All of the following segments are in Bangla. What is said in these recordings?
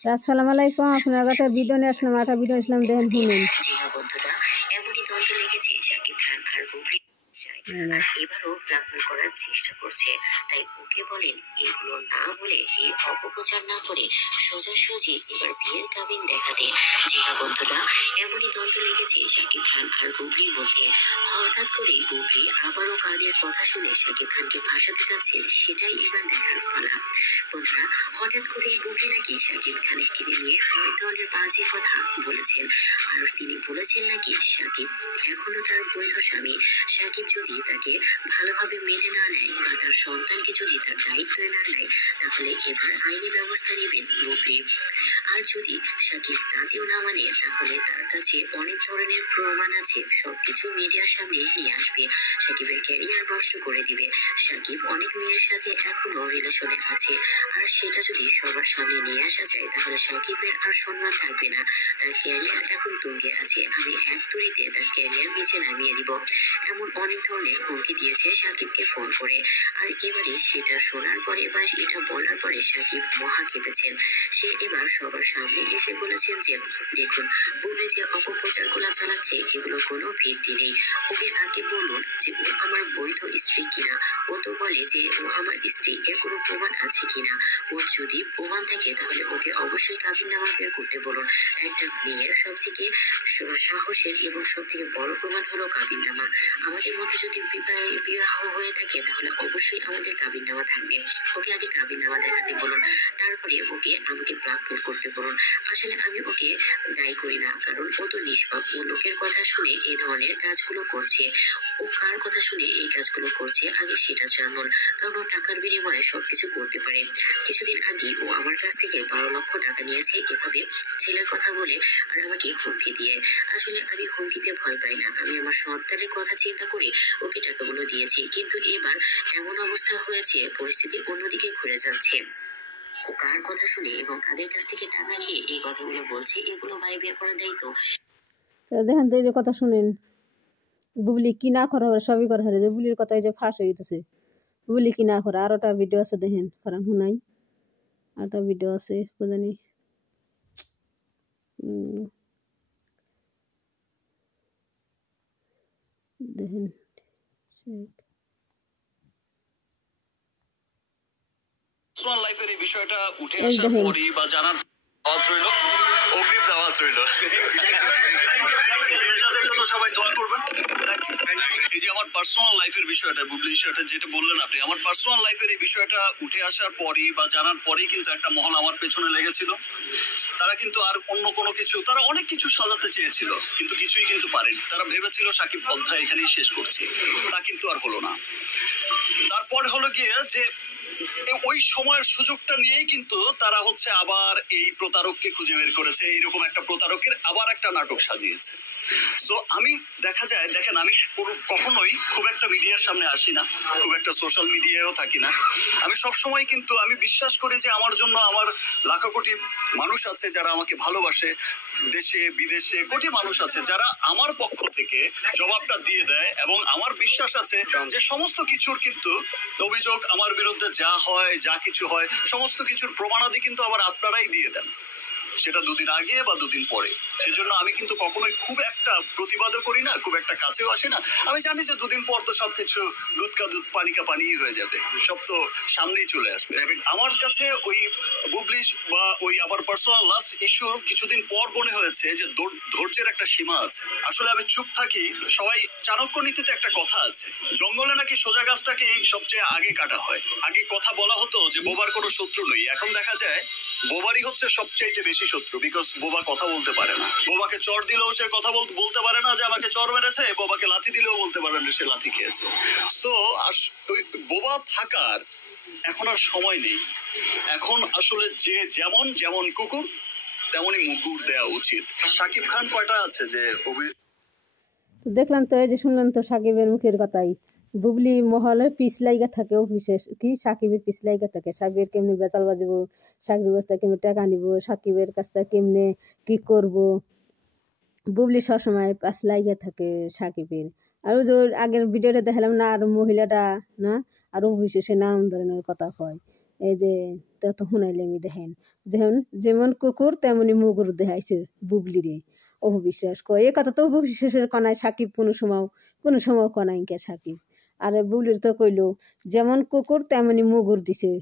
আসসালামু আলাইকুম। আপনার একটা ভিডিও নিয়ে আসলাম, একটা ভিডিও আসলাম, দেখেন শুনুন। জি হ্যাঁ বন্ধুরা, এমনই দ্বন্দ্ব লেগেছে শাকিব খান আর বুবলি। আর এবারও ব্ল্যাকমেল করার চেষ্টা করছে, তাই ওকে বলেন এগুলো না বলে সে অপপ্রচার না করে সোজাসুজি এবার বিয়ের কাবিন দেখাতে। জি হ্যাঁ বন্ধুরা, এমনই দ্বন্দ্ব লেগেছে শাকিব খান আর বুবলির মধ্যে। হঠাৎ করে বুবলি আবারও কাদের কথা শুনে শাকিব খানকে ফাঁসাতে চাচ্ছেন, সেটাই এবার দেখার পালা। বন্ধুরা, হঠাৎ করে বুবলি নাকি শাকিব খানকে নিয়ে অনেক ধরনের বাজে কথা বলেছেন। আর তিনি বলেছেন নাকি শাকিব এখনো তার বৈধ স্বামী। শাকিব যদি তাকে ভালোভাবে মেনে না নেয় বা তার সন্তানকে যদি তার দায়িত্বে না নেয়, তাহলে এবার আইনি ব্যবস্থা নেবেন বুবলি। আর যদি শাকিব তাতেও না মানে, তাহলে তার কাছে অনেক ধরনের প্রমাণ আছে, সবকিছু মিডিয়ার সামনে নিয়ে আসবে, শাকিবের ক্যারিয়ার নষ্ট করে দিবে। শাকিব অনেক মেয়ের সাথে এখনো রিলেশনে আছে, আর সেটা যদি সবার সামনে নিয়ে আসা যায়, তাহলে শাকিবের আর সম্মান থাকবে না। তার ক্যারিয়ার এখন তুঙ্গে আছে, আমি এক তুড়িতে তার ক্যারিয়ার নিচে নামিয়ে দিব, এমন অনেক ধরনের হুমকি দিয়েছে শাকিবকে ফোন করে। আর এবারে সেটা শোনার পরে বা এটা বলার পরে শাকিব মহা কেঁপেছেন। সে এবার সবার সামনে এসে বলেছেন যে, দেখুন বুবলি যে অপপ্রচার গুলা চালাচ্ছে, এগুলো কোনো ভিত্তি নেই। ওকে আগে বলুন যে ও আমার বৈধ স্ত্রী কিনা। ও তো বলে যে ও আমার স্ত্রী, এর কোনো প্রমাণ আছে কিনা। ওর যদি প্রমাণ থাকে, তাহলে ওকে অবশ্যই কাবিননামা বের করতে বলুন। একটা মেয়ের সব থেকে সাহসের এবং সব থেকে বড় প্রমাণ হলো কাবিননামা। আমাদের মধ্যে যদি বিবাহ হয়ে থাকে, তাহলে অবশ্যই আমাদের কাবিননামা থাকবে। ওকে আগে কাবিননামা দেখাতে বলুন, তারপরে ওকে আমাকে ব্ল্যাকমেল করতে বলুন। আসলে আমি ওকে দায়ী করি না, কারণ ও তো নিষ্পাপ। ও লোকের কথা শুনে এই ধরনের কাজগুলো করছে। ও কার কথা শুনে এই কাজগুলো করছে আগে সেটা জানুন, কারণ ও টাকার বিনিময়ে সবকিছু করতে পারে। কিছুদিন আগে ও আমার কাছ থেকে 12 লক্ষ টাকা নিয়েছে, এভাবে ছেলের কথা বলে আর আমাকে হুমকি দিয়ে। আসলে আমি হুমকিতে ভয় পাই না, আমি আমার সন্তানের কথা চিন্তা করে ওকে টাকাগুলো দিয়েছি। কিন্তু এবার এমন অবস্থা হয়েছে, পরিস্থিতি অন্যদিকে ঘুরে যাচ্ছে। ও কার কথা শুনে এবং কাদের কাছ থেকে টাকা খেয়ে এই কথাগুলো বলছে, এগুলো বাইরে বের করে দেয়। তো দেখেন তো, এই যে কথা শুনেন, বুবলি কি না করা হবে সবই করা হবে। যে বুবলির কথা এই যে ফাঁস হয়ে গেছে, বুবলি কি না করা। আর একটা ভিডিও আছে, দেখেন, কারণ শুনাই। আর একটা ভিডিও আছে, জানি দেখেন, পার্সোনাল লাইফের এই বিষয়টা উঠে আসার পরই বা জানার দাওয়াত রইল, অগ্রিম দাওয়াত রইল, সবাই দোয়া করবেন। এই যে আমার পার্সোনাল লাইফের বিষয়টা, বুবলি বিষয়টা যেটা বললেন আপনি, আমার পার্সোনাল লাইফের এই বিষয়টা উঠে আসার পরই বা জানার পরেই কিন্তু একটা মহল আমার পেছনে লেগেছিল। তারা কিন্তু আর অন্য কোনো কিছু, তারা অনেক কিছু সাজাতে চেয়েছিল, কিন্তু কিছুই কিন্তু পারেনি। তারা ভেবেছিল শাকিব অধ্যায় এখানেই শেষ করছে, তা কিন্তু আর হলো না। তারপর হলো গিয়ে যে ওই সময়ের সুযোগটা নিয়েই কিন্তু তারা হচ্ছে আবার এই প্রতারককে খুঁজে বের করেছে, এইরকম একটা প্রতারকের আবার একটা নাটক সাজিয়েছে। সো আমি দেখা যায়, দেখেন আমি কখনোই খুব একটা মিডিয়ার সামনে আসি না, খুব একটা সোশ্যাল মিডিয়ায়ও থাকি না। আমি সব সময় কিন্তু আমি বিশ্বাস করি যে আমার জন্য আমার লাখো কোটি মানুষ আছে যারা আমাকে ভালোবাসে, দেশে বিদেশে কোটি মানুষ আছে যারা আমার পক্ষ থেকে জবাবটা দিয়ে দেয়, এবং আমার বিশ্বাস আছে যে সমস্ত কিছুর কিন্তু অভিযোগ আমার বিরুদ্ধে যা হয়, যা কিছু হয়, সমস্ত কিছুর প্রমাণাদি কিন্তু আবার আপনারাই দিয়ে দেন, সেটা দুদিন আগে বা দুদিন পরে। সেজন্য আমি কিন্তু কখনোই খুব একটা প্রতিবাদও করি না, খুব একটা কাছেও আসে না। আমি জানি যে দুদিন পর তো সবকিছু দুধ কা দুধ পানি কা পানি হয়ে যাবে, সব তো সামনেই চলে আসবে। আমার কাছে ওই বুবলিশ বা ওই আবার পার্সোনাল লাস্ট ইস্যুর কিছুদিন পর মনে হয়েছে যে ধৈর্যের একটা সীমা আছে। আসলে আমি চুপ থাকি। সবাই চাণক্য নীতিতে একটা কথা আছে, জঙ্গলে নাকি সোজা গাছটাকেই সবচেয়ে আগে কাটা হয়। আগে কথা বলা হতো যে বোবার কোনো শত্রু নই, এখন দেখা যায় বোবারই হচ্ছে সবচাইতে বেশি শত্রু, বিকজ বোবা কথা বলতে পারে না। বোবাকে চর দিলেও সে কথা বলতে পারে না যে আমাকে চর মেরেছে, বোবাকে লাথি দিলেও বলতে পারে না সে লাথি খেয়েছে। সো বোবা থাকার এখন আর সময় নেই। এখন আসলে যে যেমন যেমন কুকুর তেমনই মুগুর দেওয়া উচিত। শাকিব খান কয়টা আছে যে দেখলাম তো, এই যে শুনলেন তো সাকিবের মুখের কথাই। বুবলি মহলে পিস লাইগা থাকে, অফিসে কি সাকিবের পিস লাইগা থাকে। সাকিবের কেমনি বেতাল বাজবো, সাকিবের কাছ থেকে কেমনি টাকা নিব, সাকিবের কাছ থেকে কেমনে কি করব, বুবলি সবসময় পাশ লাইগা থাকে সাকিবের। আর যে আগের ভিডিওটা দেখালাম না, আর মহিলাটা না, আর অফিসে সে নানান ধরনের কথা কয়। এই যে তো শুনাইলে আমি দেখেন যেমন কুকুর তেমনি মুগুর দেখাইছে বুবলি রে। অপু বিশ্বাস কয় এ কথা তো অপু বিশ্বাসের কনায় সাকিব কোনো সময় কনাই কে সাকিব। আর বুবলির তো কইলো যেমন কুকুর তেমনি মুগুর দিছে,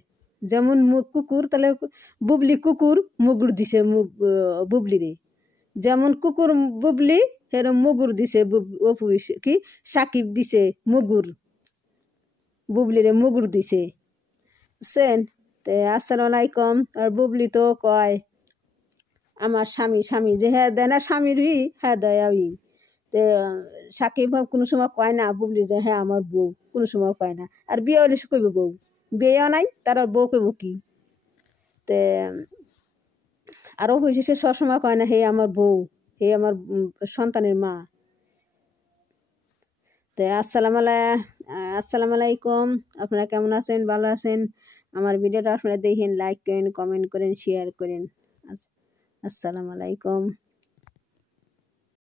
যেমন কুকুর তাহলে বুবলি কুকুর মুগুর দিছে বুবলি রে, যেমন কুকুর বুবলি সেরকম মুগুর দিছে অপু কি সাকিব দিছে মুগুর, বুবলি রে মুগুর দিছে বুঝছেন। তো আসসালামু আলাইকুম। আর বুবলি তো কয় আমার স্বামী যে হ্যাঁ দেয় না স্বামীর হ্যাঁ দেয় আমি। তো সাকিব কোনো সময় কয় না বুবলি যে হ্যাঁ আমার বউ, কোনো সময় কয় না। আর বিয়ে হলে সে কইব বউ, বিয়েও নাই তার আর বউ কইব কি। তো আরও হয়েছে সে সবসময় কয় না হে আমার বউ, হে আমার সন্তানের মা। তো আসসালামু আলাইকুম। আপনারা কেমন আছেন? ভালো আছেন? আমার ভিডিওটা আপনারা দেখেন, লাইক করেন, কমেন্ট করেন, শেয়ার করেন। আসসালামু আলাইকুম।